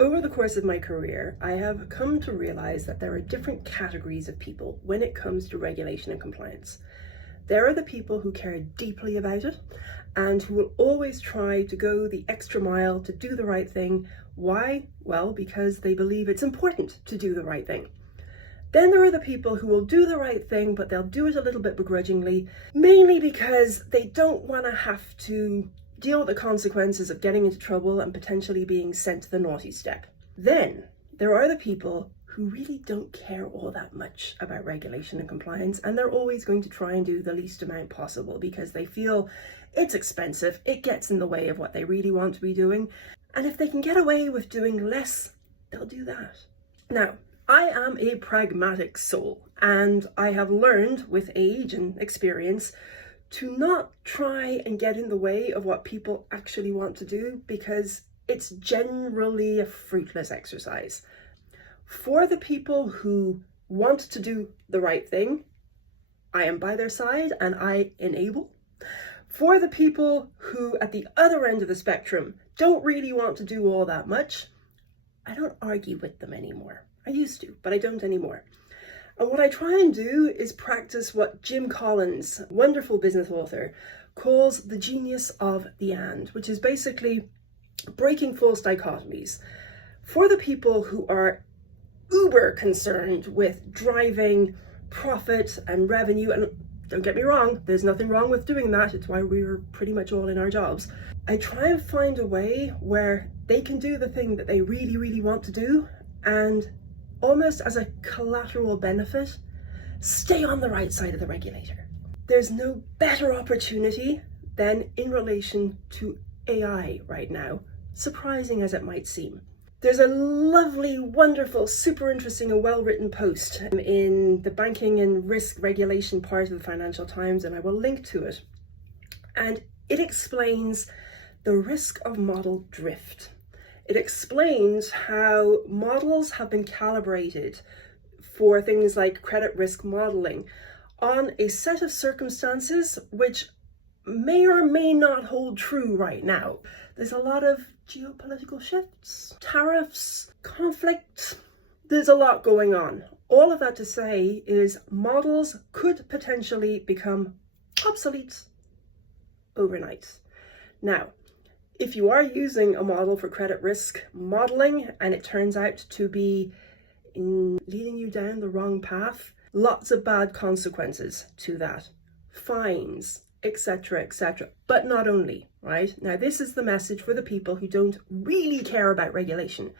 Over the course of my career, I have come to realize that there are different categories of people when it comes to regulation and compliance. There are the people who care deeply about it and who will always try to go the extra mile to do the right thing. Why? Well, because they believe it's important to do the right thing. Then there are the people who will do the right thing, but they'll do it a little bit begrudgingly, mainly because they don't want to have to deal with the consequences of getting into trouble and potentially being sent to the naughty step. Then there are the people who really don't care all that much about regulation and compliance, and they're always going to try and do the least amount possible because they feel it's expensive, it gets in the way of what they really want to be doing, and if they can get away with doing less, they'll do that. Now, I am a pragmatic soul, and I have learned with age and experience to not try and get in the way of what people actually want to do, because it's generally a fruitless exercise. For the people who want to do the right thing, I am by their side and I enable. For the people who, at the other end of the spectrum, don't really want to do all that much, I don't argue with them anymore. I used to, but I don't anymore. And what I try and do is practice what Jim Collins, wonderful business author, calls the genius of the and, which is basically breaking false dichotomies. For the people who are uber concerned with driving profit and revenue, and don't get me wrong, there's nothing wrong with doing that, it's why we're pretty much all in our jobs. I try and find a way where they can do the thing that they really, really want to do, and almost as a collateral benefit, stay on the right side of the regulator. There's no better opportunity than in relation to AI right now, surprising as it might seem. There's a lovely, wonderful, super interesting and well-written post in the banking and risk regulation part of the Financial Times, and I will link to it. And it explains the risk of model drift. It explains how models have been calibrated for things like credit risk modeling on a set of circumstances which may or may not hold true right now. There's a lot of geopolitical shifts, tariffs, conflict. There's a lot going on. All of that to say is models could potentially become obsolete overnight. Now, if you are using a model for credit risk modeling and it turns out to be leading you down the wrong path, lots of bad consequences to that. Fines, etc., etc. But not only, right? Now, this is the message for the people who don't really care about regulation.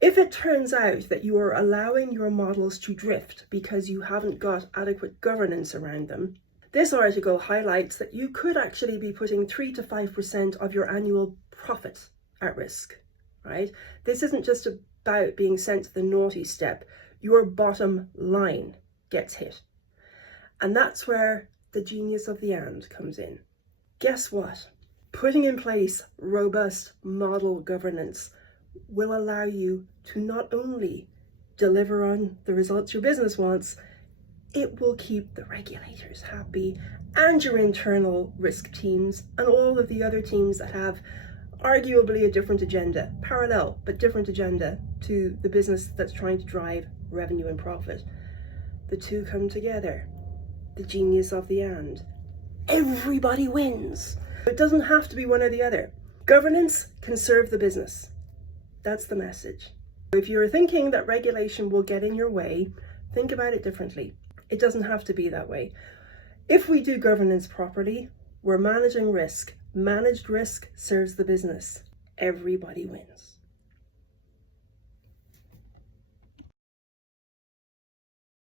If it turns out that you are allowing your models to drift because you haven't got adequate governance around them, this article highlights that you could actually be putting 3 to 5% of your annual profit at risk, right? This isn't just about being sent to the naughty step. Your bottom line gets hit. And that's where the genius of the and comes in. Guess what? Putting in place robust model governance will allow you to not only deliver on the results your business wants, it will keep the regulators happy and your internal risk teams and all of the other teams that have arguably a different agenda, parallel but different agenda to the business that's trying to drive revenue and profit. The two come together. The genius of the and. Everybody wins. It doesn't have to be one or the other. Governance can serve the business. That's the message. If you're thinking that regulation will get in your way, think about it differently. It doesn't have to be that way. If we do governance properly, we're managing risk. Managed risk serves the business. Everybody wins.